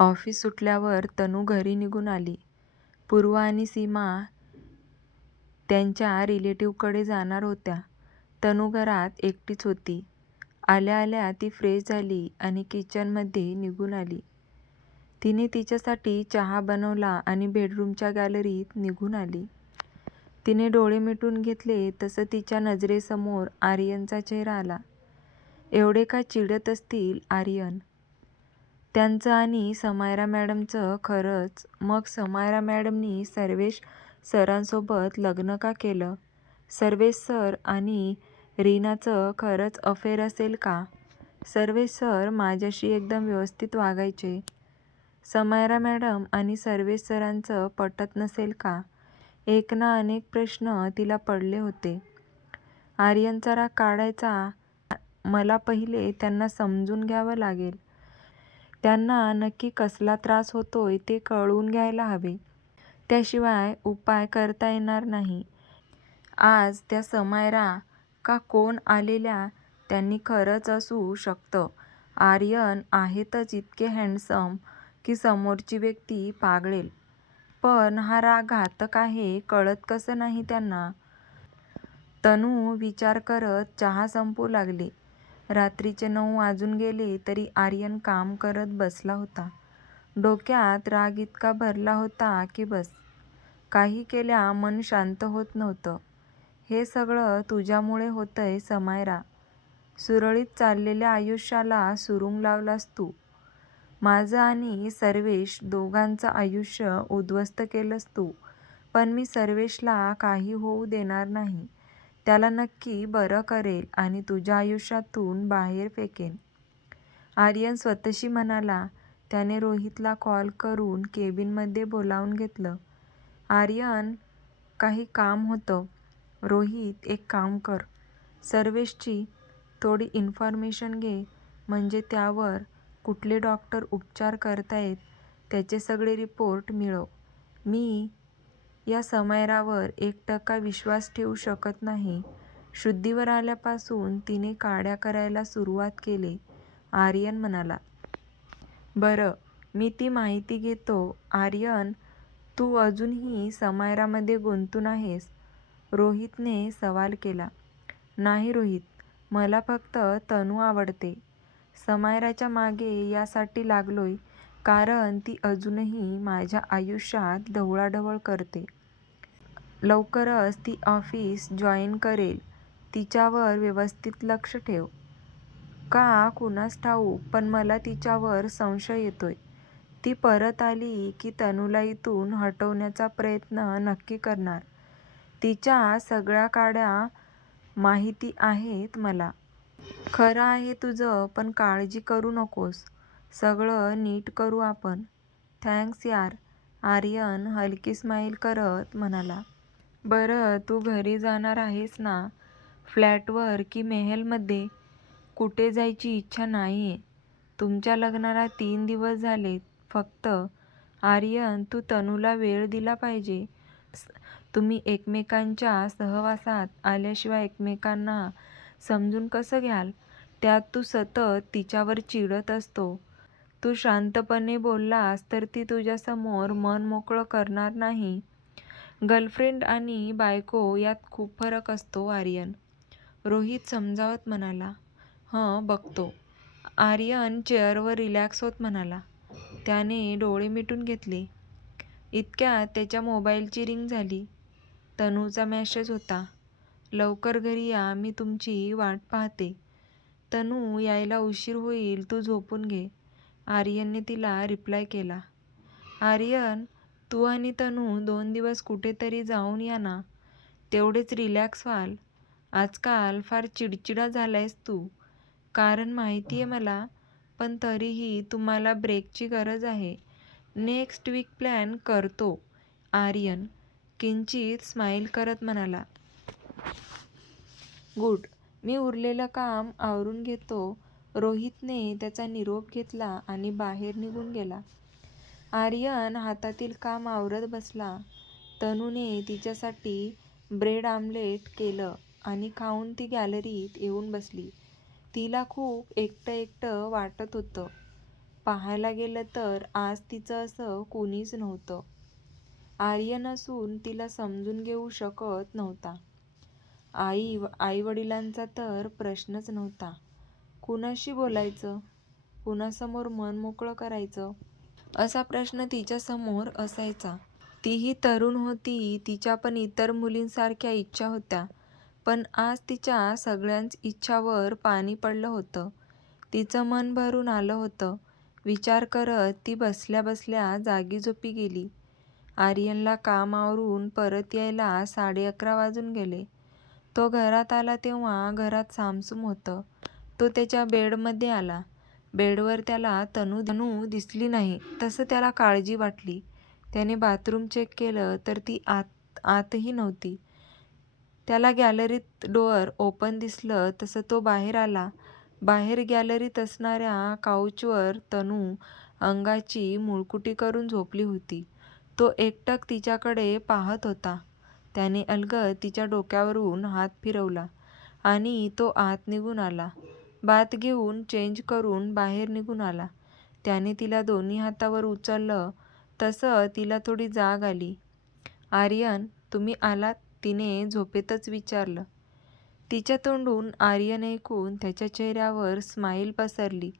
Office सुटल्यावर तनू घरी निघून आली. पूर्व आणि सीमा त्यांच्या रिलेटिव्हकडे जाणार होत्या. तनू घरात एकटीच होती. आल्या आल्या ती फ्रेश झाली आणि किचनमध्ये निघून आली. तिने तिच्यासाठी चहा बनवला आणि बेडरूमच्या गॅलरीत निघून आली. तिने डोळे मिटून घेतले तसं तिच्या नजरेसमोर आर्यनचा चेहरा आला. एवढे का चिडत असतील आर्यन? त्यांचं आणि समायरा मॅडमचं खरंच मग समायरा मॅडमनी सर्वेश सरांसोबत लग्न का केलं? सर्वेश सर आणि रीनाचं खरंच अफेअर असेल का? सर्वेश सर माझ्याशी एकदम व्यवस्थित वागायचे. समायरा मॅडम आणि सर्वेश सरांचं पटत नसेल का? एक ना अनेक प्रश्न तिला पडले होते. आर्यनचा राग काढायचा मला पहिले त्यांना समजून घ्यावं लागेल. त्यांना नक्की कसला त्रास होतोय ते कळून घ्यायला हवे. त्याशिवाय उपाय करता येणार नाही. आज त्या समायरा का कोण आलेल्या त्यांनी खरंच असू शकतं आर्यन आहेतच इतके हँडसम की समोरची व्यक्ती पागळेल. पण हा राग घातक आहे कळत कसं नाही त्यांना? तनू विचार करत चहा संपवू लागली. रात्रीचे नऊ वाजून गेले तरी आर्यन काम करत बसला होता. डोक्यात राग इतका भरला होता की बस. काही केल्या मन शांत होत नव्हतं. हे सगळं तुझ्यामुळे होतंय समायरा. सुरळीत चाललेल्या आयुष्याला सुरुंग लावलास तू. माझं आणि सर्वेश दोघांचं आयुष्य उद्ध्वस्त केलंस तू. पण मी सर्वेशला काही होऊ देणार नाही. त्याला नक्की बरं करेल आणि तुझ्या आयुष्यातून बाहेर फेकेन. आर्यन स्वतःशी म्हणाला. त्याने रोहितला कॉल करून केबिनमध्ये बोलावून घेतलं. आर्यन काही काम होतं. रोहित एक काम कर. सर्वेशची थोडी इन्फॉर्मेशन घे म्हणजे त्यावर कुठले डॉक्टर उपचार करतायत त्याचे सगळे रिपोर्ट मिळव. मी या समायरावर एक टक्का विश्वास ठेवू शकत नाही. शुद्धीवर आल्यापासून तिने काड्या करायला सुरुवात केली आर्यन म्हणाला. बरं मी ती माहिती घेतो. आर्यन तू अजूनही समायरामध्ये गुंतून आहेस? रोहितने सवाल केला. नाही रोहित. मला फक्त तनू आवडते. समायराच्या मागे यासाठी लागलोय कारण ती अजूनही माझ्या आयुष्यात ढवळाढवळ करते. लवकरच ती ऑफिस जॉईन करेल. तिच्यावर व्यवस्थित लक्ष ठेव. का कुणास ठाऊक पण मला तिच्यावर संशय येतोय. ती परत आली की तनूला इथून हटवण्याचा प्रयत्न नक्की करणार. तिच्या सगळ्या काड्या माहिती आहेत मला. खरं आहे तुझं पण काळजी करू नकोस. सगळं नीट करू आपण. थँक्स यार आर्यन हलकी स्माईल करत म्हणाला. बरं तू घरी जाणार आहेस ना? फ्लॅटवर की मेहेलमध्ये? कुठे जायची इच्छा नाहीये. तुमच्या लग्नाला तीन दिवस झालेत फक्त. आर्यन तू तनूला वेळ दिला पाहिजे. तुम्ही एकमेकांच्या सहवासात आल्याशिवाय एकमेकांना समजून कसं घ्याल? त्यात तू सतत तिच्यावर चिडत असतो. तू शांतपणे बोललास तर ती तुझ्यासमोर मन मोकळं करणार नाही. गर्लफ्रेंड आणि बायको यात खूप फरक असतो आर्यन. रोहित समजावत म्हणाला. हं बघतो. आर्यन चेअरवर रिलॅक्स होत म्हणाला. त्याने डोळे मिटून घेतले. इतक्यात त्याच्या मोबाईलची रिंग झाली. तनूचा मॅसेज होता. लवकर घरी या मी तुमची वाट पाहते तनू यायला उशीर होईल तू झोपून घे. आर्यनने तिला रिप्लाय केला. आर्यन तू आणि तनू दोन दिवस कुठेतरी जाऊन या ना. तेवढेच रिलॅक्स व्हाल. आजकाल फार चिडचिडा झालायस तू. कारण माहिती आहे मला. पण तरीही तुम्हाला ब्रेकची गरज आहे. नेक्स्ट वीक प्लॅन करतो आर्यन किंचित स्माईल करत म्हणाला. गुड. मी उरलेलं काम आवरून घेतो. रोहितने त्याचा निरोप घेतला आणि बाहेर निघून गेला. आर्यन हातातील काम आवरत बसला. तनूने तिच्यासाठी ब्रेड आमलेट केलं आणि खाऊन ती गॅलरीत येऊन बसली. तिला खूप एकटं एकटं वाटत होतं. पाहायला गेलं तर आज तिचं असं कोणीच नव्हतं. आर्यन असून तिला समजून घेऊ शकत नव्हता. आई आईवडिलांचा तर प्रश्नच नव्हता. कुणाशी बोलायचं? कुणासमोर मन मोकळं करायचं? असा प्रश्न तिच्यासमोर असायचा. तीही तरुण होती. तिच्या पण इतर मुलींसारख्या इच्छा होत्या. पण आज तिच्या सगळ्यांच इच्छावर पाणी पडलं होतं. तिचं मन भरून आलं होतं. विचार करत ती बसल्या बसल्या जागी झोपी गेली. आर्यनला काम आवरून परत यायला साडे अकरा वाजून गेले. तो घरात आला तेव्हा घरात सामसूम होतं. तो त्याच्या बेडमध्ये आला. बेडवर त्याला तनू दिसली नाही. तसं त्याला काळजी वाटली. त्याने बाथरूम चेक केलं तर ती आत आतही नव्हती. त्याला गॅलरीत डोअर ओपन दिसलं तसं तो बाहेर आला. बाहेर गॅलरीत असणाऱ्या काउचवर तनू अंगाची मुळकुटी करून झोपली होती. तो एकटक तिच्याकडे पाहत होता. त्याने अलगद तिच्या डोक्यावरून हात फिरवला आणि तो आत निघून आला. बात घेऊन चेंज करून बाहेर निघून आला. त्याने तिला दोन्ही हातावर उचललं तसं तिला थोडी जाग आली. आर्यन, तुम्ही आलात? तिने झोपेतच विचारलं. तिच्या तोंडून आर्यन ऐकून त्याच्या चेहऱ्यावर स्माईल पसरली.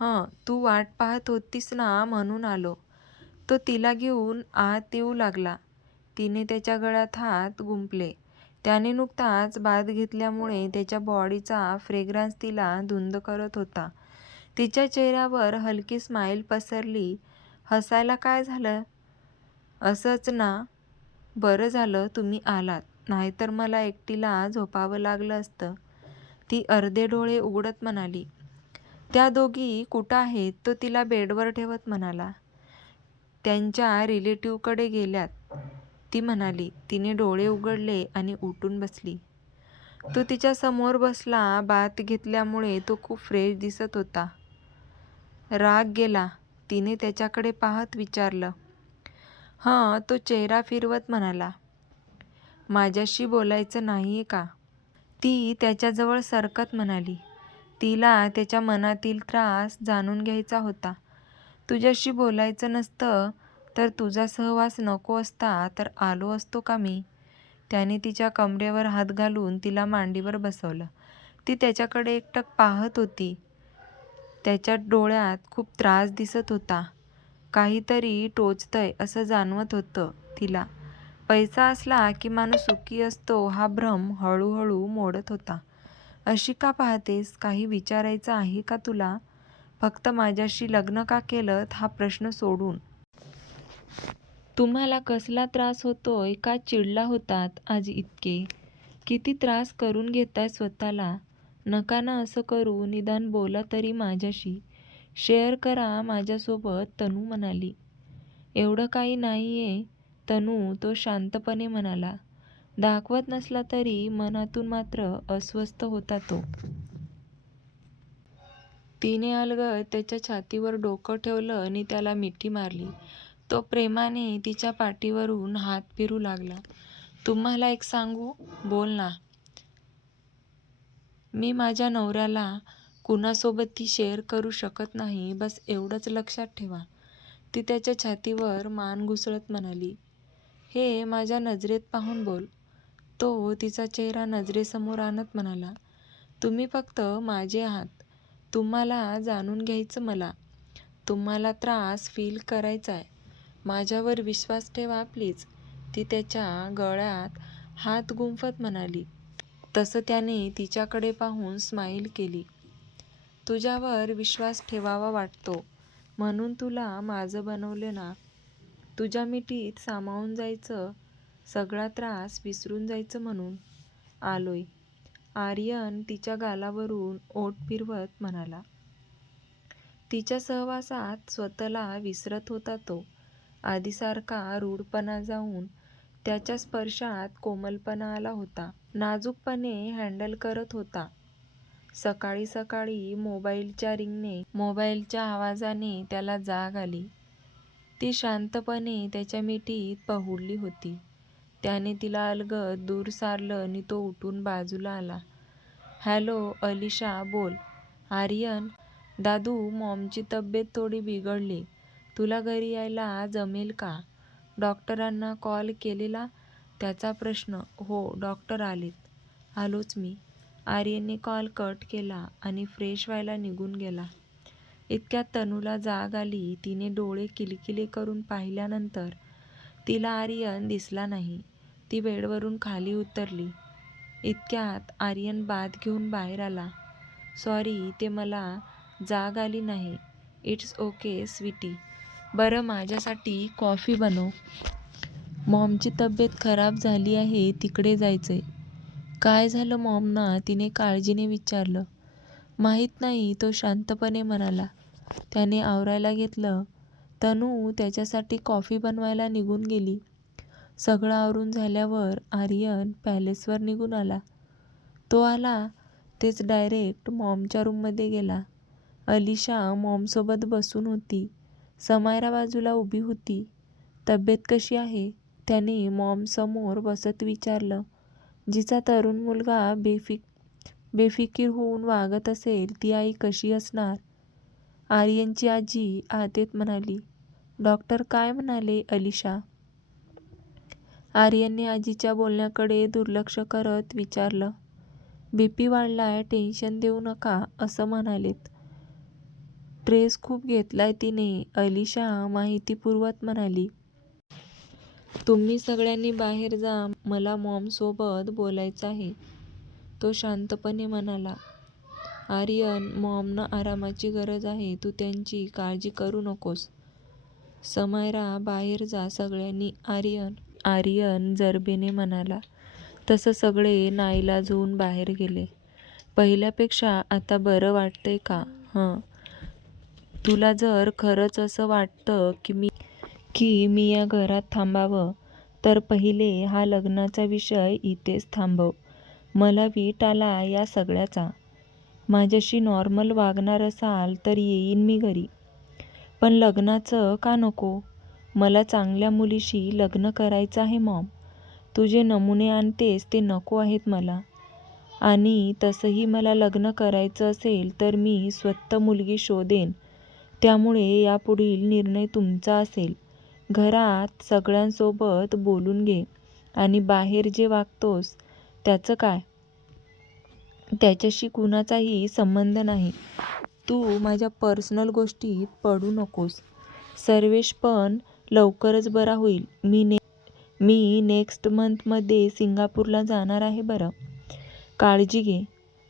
हं, तू वाट पाहत होतीस ना म्हणून आलो. तो तिला घेऊन आत येऊ लागला. तिने त्याच्या गळ्यात हात गुंपले त्याने नुकताच बाथ घेतल्यामुळे त्याच्या बॉडीचा फ्रेग्रन्स तिला धुंद करत होता. तिच्या चेहऱ्यावर हलकी स्माईल पसरली. हसायला काय झालं? असंच ना? बरं झालं तुम्ही आलात. नाहीतर मला एकटीला झोपावं लागलं असतं. ती अर्धे डोळे उघडत म्हणाली. त्या दोघी कुठं आहेत? तो तिला बेडवर ठेवत म्हणाला. त्यांच्या रिलेटिव्हकडे गेल्यात, ती म्हणाली. तिने डोळे उघडले आणि उठून बसली. तो तिच्या समोर बसला. बात घेतल्यामुळे तो खूप फ्रेश दिसत होता. राग गेला? तिने त्याच्याकडे पाहत विचारलं. हं, तो चेहरा फिरवत म्हणाला. माझ्याशी बोलायचं नाही आहे का? ती त्याच्याजवळ सरकत म्हणाली. तिला त्याच्या मनातील त्रास जाणून घ्यायचा होता. तुझ्याशी बोलायचं नसतं तर तुझा सहवास नको असता तर आलो असतो का मी? त्याने तिच्या कमरेवर हात घालून तिला मांडीवर बसवलं. ती त्याच्याकडे एकटक पाहत होती. त्याच्या डोळ्यात खूप त्रास दिसत होता. काहीतरी टोचतंय असं जाणवत होतं तिला. पैसा असला की माणूस सुखी असतो हा भ्रम हळूहळू मोडत होता. अशी का पाहतेस? काही विचारायचं आहे का तुला? फक्त माझ्याशी लग्न का केलंत हा प्रश्न सोडून. तुम्हाला कसला त्रास होतोय? का चिडला होतात आज इतके? किती त्रास करून घेताय स्वतःला? नका ना असं करू. निदान बोला तरी माझ्याशी. शेअर करा माझ्यासोबत तनू म्हणाली. एवढं काही नाहीये तनू तो शांतपणे म्हणाला. दाखवत नसला तरी मनातून मात्र अस्वस्थ होता तो. तिने अलगद त्याच्या छातीवर डोकं ठेवलं आणि त्याला मिठी मारली. तो प्रेमाने तिच्या पाठीवरून हात फिरू लागला. तुम्हाला एक सांगू? बोल ना. मी माझ्या नवऱ्याला कुणासोबत ती शेअर करू शकत नाही बस एवढंच लक्षात ठेवा. ती त्याच्या छातीवर मान घुसळत म्हणाली. हे माझ्या नजरेत पाहून बोल. तो तिचा चेहरा नजरेसमोर आणत म्हणाला. तुम्ही फक्त माझे आहात. तुम्हाला जाणून घ्यायचं मला. तुम्हाला त्रास फील करायचा आहे माझ्यावर विश्वास ठेवा प्लीज. ती त्याच्या गळ्यात हात गुंफत म्हणाली. तसं त्याने तिच्याकडे पाहून स्माईल केली. तुझ्यावर विश्वास ठेवावा वाटतो म्हणून तुला माझं बनवलं ना. तुझ्या मिठीत सामावून जायचं, सगळा त्रास विसरून जायचं म्हणून आलोय. आर्यन तिच्या गालावरून ओठ फिरवत म्हणाला. तिच्या सहवासात स्वतःला विसरत होता तो. आधीसारखा रूडपणा जाऊन त्याच्या स्पर्शात कोमलपणा आला होता. नाजूकपणे हँडल करत होता. सकाळी सकाळी मोबाईलच्या रिंगने, मोबाईलच्या आवाजाने त्याला जाग आली. ती शांतपणे त्याच्या मिठीत पहुडली होती. त्याने तिला अलगद दूर सारलं आणि तो उठून बाजूला आला. हॅलो अलिशा बोल. आर्यन दादू मॉमची तब्येत थोडी बिघडली तुला घरी यायला जमेल का? डॉक्टरांना कॉल केलेला त्याचा प्रश्न. हो डॉक्टर आलेत. आलोच मी. आर्यनने कॉल कट केला आणि फ्रेश व्हायला निघून गेला. इतक्यात तनूला जाग आली. तिने डोळे किलकिले करून पाहिल्यानंतर तिला आर्यन दिसला नाही. ती बेडवरून खाली उतरली. इतक्यात आर्यन बाथ घेऊन बाहेर आला. सॉरी ते मला जाग आली नाही. It's okay sweety. बरं माझ्यासाठी कॉफी बनव. मॉमची तब्येत खराब झाली आहे तिकडे जायचंय. काय झालं मॉमना? तिने काळजीने विचारलं. माहीत नाही तो शांतपणे म्हणाला. त्याने आवरायला घेतलं. तनू त्याच्यासाठी कॉफी बनवायला निघून गेली. सगळं आवरून झाल्यावर आर्यन पॅलेसवर निघून आला. तो आला. तेच डायरेक्ट मॉमच्या रूममध्ये गेला. अलिशा मॉमसोबत बसून होती. समायरा बाजूला उभी होती. तब्येत कशी आहे? त्याने मॉमसमोर बसत विचारलं. जिचा तरुण मुलगा बेफिक बेफिकीर होऊन वागत असेल ती आई कशी असणार? आर्यनची आजी आतेत म्हणाली. डॉक्टर काय म्हणाले अलिशा? आर्यनने आजीच्या बोलण्याकडे दुर्लक्ष करत विचारलं. बीपी वाढलाय टेन्शन देऊ नका असं म्हणालेत. ट्रेस खूप घेतलाय तिने. अलिशा माहितीपूर्वक म्हणाली तुम्ही सगळ्यांनी बाहेर जा. मला मॉमसोबत बोलायचं आहे. तो शांतपणे म्हणाला आर्यन मॉमना आरामाची गरज आहे. तू त्यांची काळजी करू नकोस. समायरा बाहेर जा सगळ्यांनी. आर्यन आर्यन जरबेने म्हणाला. तसं सगळे नाईलाज होऊन बाहेर गेले. पहिल्यापेक्षा आता बरं वाटतंय का? हं. तुला जर खरंच असं वाटतं की मी की मी या घरात थांबावं तर पहिले हा लग्नाचा विषय इथेच थांबव. मला वीट आला या सगळ्याचा. माझ्याशी नॉर्मल वागणार असाल तर येईन मी घरी. पण लग्नाचं का नको? मला चांगल्या मुलीशी लग्न करायचं आहे मॉम. तू जे नमुने आणतेस ते नको आहेत मला. आणि तसंही मला लग्न करायचं असेल तर मी स्वतः मुलगी शोधेन. त्यामुळे यापुढील निर्णय तुमचा असेल. घरात सगळ्यांसोबत बोलून घे आणि बाहेर जे वागतोस त्याचं काय? त्याच्याशी कुणाचाही संबंध नाही. तू माझ्या पर्सनल गोष्टीत पडू नकोस. सर्वेश पण लवकरच बरा होईल. मी ने मी नेक्स्ट मंथमध्ये सिंगापूरला जाणार आहे बरं. काळजी घे.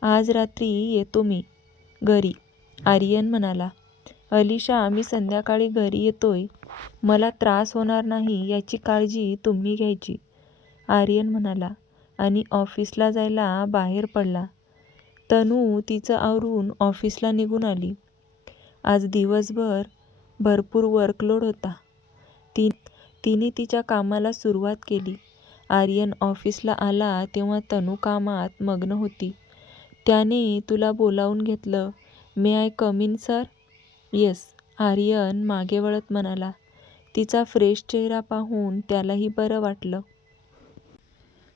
आज रात्री येतो मी. घरी. आर्यन म्हणाला. अलिशा आम्ही संध्याकाळी घरी येतोय. मला त्रास होणार नाही याची काळजी तुम्ही घ्यायची आर्यन म्हणाला आणि ऑफिसला जायला बाहेर पडला. तनू तिचं आवरून ऑफिसला निघून आली. आज दिवसभर भरपूर वर्कलोड होता. ती तिने तिच्या कामाला सुरुवात केली. आर्यन ऑफिसला आला तेव्हा तनू कामात मग्न होती. त्याने तुला बोलावून घेतलं. May I come in sir yes Aryan मागे वळत म्हणाला तिचा फ्रेश चेहरा पाहून त्यालाही बरं वाटलं.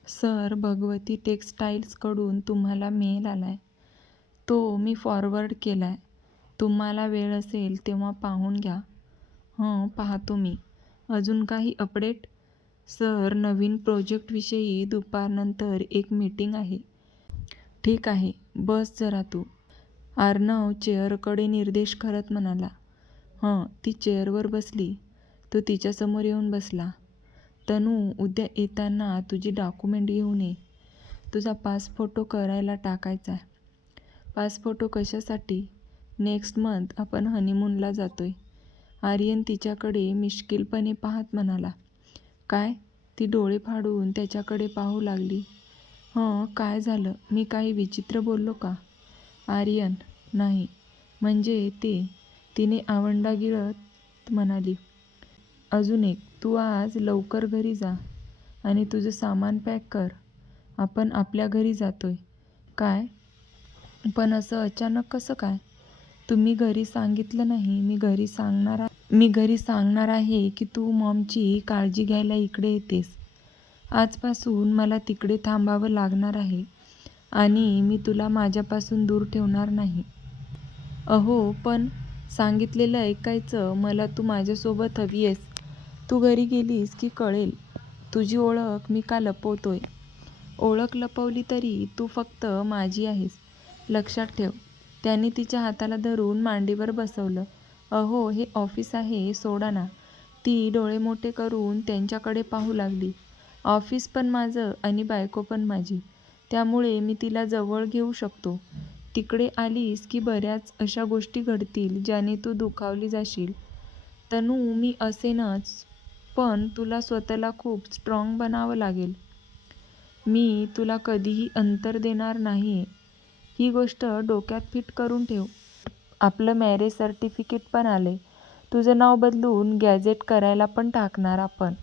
सर भगवती टेक्सटाईल्सकडून तुम्हाला मेल आलाय. तो मी फॉरवर्ड केलाय. तुम्हाला वेळ असेल तेव्हा पाहून घ्या. हं पाहतो मी. अजून काही अपडेट? सर नवीन प्रोजेक्टविषयी दुपारनंतर एक मीटिंग आहे. ठीक आहे. बस जरा तू. आर्नव चेअरकडे निर्देश करत म्हणाला हं ती चेअरवर बसली. तो तिच्यासमोर येऊन बसला. तनू उद्या येताना तुझी डॉक्युमेंट घेऊन ये. तुझा पासफोटो करायला टाकायचा आहे. पासफोटो कशासाठी? नेक्स्ट मंथ आपण हनीमूनला जातोय. आर्यन तिच्याकडे मिश्किलपणे पाहत म्हणाला काय? ती डोळे फाडून त्याच्याकडे पाहू लागली. हं काय झालं? मी काही विचित्र बोललो का? आर्यन नाही. म्हणजे ते तिने आवंडा गिळत म्हणाली अजून एक तू आज लवकर घरी जा आणि तुझं सामान पॅक कर. आपण आपल्या घरी जातोय. काय? पण असं अचानक कसं काय? तुम्ही घरी सांगितलं नाही मी घरी सांगणार मी घरी सांगणार आहे की तू मॉमची काळजी घ्यायला इकडे येतेस. आजपासून मला तिकडे थांबावं लागणार आहे. आणि मी तुला माझ्यापासून दूर ठेवणार नाही. अहो पण सांगितलेलं ऐकायचं मला तू माझ्यासोबत हवीयस तू घरी गेलीस की कळेल. तुझी ओळख मी का लपवतोय? ओळख लपवली तरी तू फक्त माझी आहेस. लक्षात ठेव. त्याने तिच्या हाताला धरून मांडीवर बसवलं. अहो हे ऑफिस आहे सोडा ना. ती डोळे मोठे करून त्यांच्याकडे पाहू लागली. ऑफिस पण माझं आणि बायको पण माझी. त्यामुळे मी तिला जवळ घेऊ शकतो. तिकडे आलीस की बऱ्याच अशा गोष्टी घडतील ज्याने तू दुखावली जाशील. तनू मी असेनच पण तुला स्वतःला खूप स्ट्रॉंग बनावं लागेल. मी तुला कधीही अंतर देणार नाही. ही गोष्ट डोक्यात फिट करून ठेव. आपलं मॅरेज सर्टिफिकेट पण आले तुझं नाव बदलून गॅजेट करायला पण टाकणार आपण.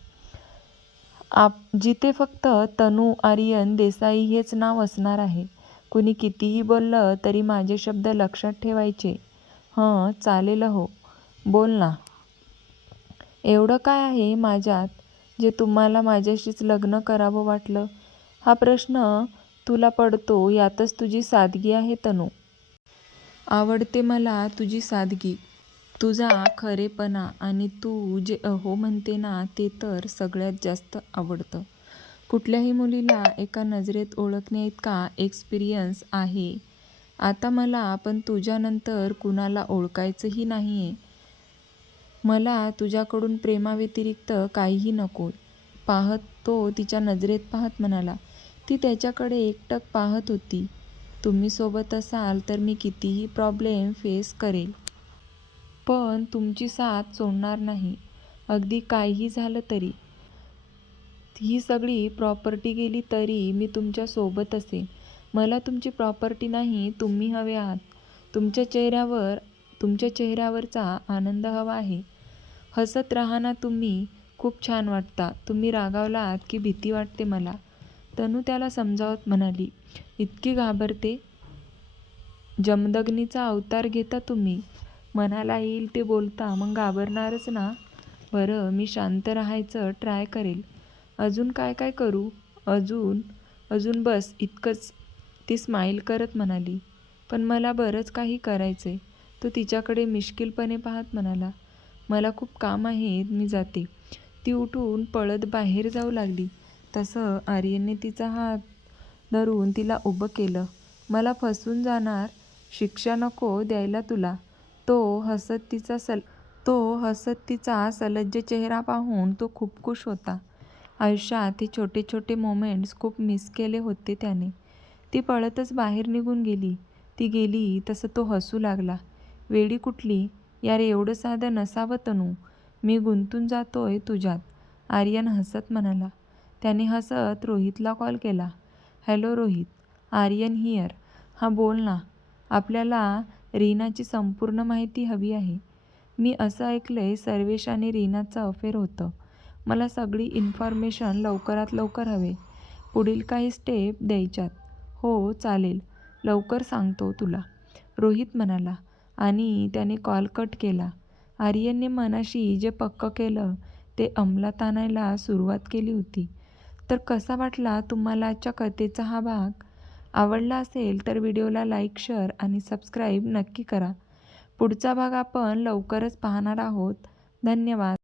आप जिथे फक्त तनू आर्यन देसाई हेच नाव असणार आहे. कुणी कितीही बोललं तरी माझे शब्द लक्षात ठेवायचे. हं चालेल हो. बोल ना. एवढं काय आहे माझ्यात जे तुम्हाला माझ्याशीच लग्न करावं वाटलं? हा प्रश्न तुला पडतो यातच तुझी सादगी आहे तनू. आवडते मला तुझी सादगी. तुझा खरेपणा आणि तू जे अहो म्हणते ना ते तर सगळ्यात जास्त आवडतं. कुठल्याही मुलीला एका नजरेत ओळखण्याइतका एक्सपिरियन्स आहे. आता मला पण तुझ्यानंतर कुणाला ओळखायचंही नाही आहे मला तुझ्याकडून प्रेमाव्यतिरिक्त काहीही नकोय पाहत तो तिच्या नजरेत पाहत म्हणाला ती त्याच्याकडे एकटक पाहत होती. तुम्ही सोबत असाल तर मी कितीही प्रॉब्लेम फेस करेल. पण तुमची साथ सोडणार नाही. अगदी काहीही झालं तरी. ही सगळी प्रॉपर्टी गेली तरी मी तुमच्यासोबत असेन. मला तुमची प्रॉपर्टी नाही तुम्ही हवे आहात. तुमच्या चेहऱ्यावर तुमच्या चेहऱ्यावरचा आनंद हवा आहे. हसत राहाना तुम्ही खूप छान वाटता. तुम्ही रागावलात की भीती वाटते मला. तनू त्याला समजावत म्हणाली इतकी घाबरते? जमदग्नीचा अवतार घेता तुम्ही? मनाला येईल ते बोलता मग घाबरणारच ना? बरं मी शांत राहायचं ट्राय करेल. अजून काय काय करू? अजून अजून बस इतकंच. ती स्माईल करत म्हणाली. पण मला बरंच काही करायचं आहे तो तिच्याकडे मिश्किलपणे पाहत म्हणाला. मला खूप काम आहे मी जाते. ती उठून पळत बाहेर जाऊ लागली. तसं आर्यनने तिचा हात धरून तिला उभं केलं. मला फसून जाणार? शिक्षा नको द्यायला तुला. तो हसत तिचा सल तो हसत तिचा सलज्ज चेहरा पाहून तो खूप खुश होता. आयुष्यात हे छोटे छोटे मोमेंट्स खूप मिस केले होते त्याने. ती पळतच बाहेर निघून गेली. ती गेली तसं तो हसू लागला. वेडी कुठली? यार एवढं साधं नसावं तनू. मी गुंतून जातोय तुझ्यात. आर्यन हसत म्हणाला. त्याने हसत रोहितला कॉल केला. हॅलो रोहित. आर्यन हियर हां बोल ना. आपल्याला रीनाची संपूर्ण माहिती हवी आहे. मी असं ऐकलंय सर्वेश आणि रीनाचं अफेअर होतं. मला सगळी इन्फॉर्मेशन लवकरात लवकर हवे. पुढील काही स्टेप द्यायच्यात. हो चालेल. लवकर सांगतो तुला. रोहित म्हणाला. आणि त्याने कॉल कट केला. आर्यनने मनाशी जे पक्क केलं ते अंमलात आणायला सुरुवात केली होती. तर कसा वाटला तुम्हाला आजच्या कथेचा हा भाग? आवडला असेल तर व्हिडिओला लाईक शेअर आणि सबस्क्राईब नक्की करा. पुढचा भाग आपण लवकरच पाहणार आहोत. धन्यवाद.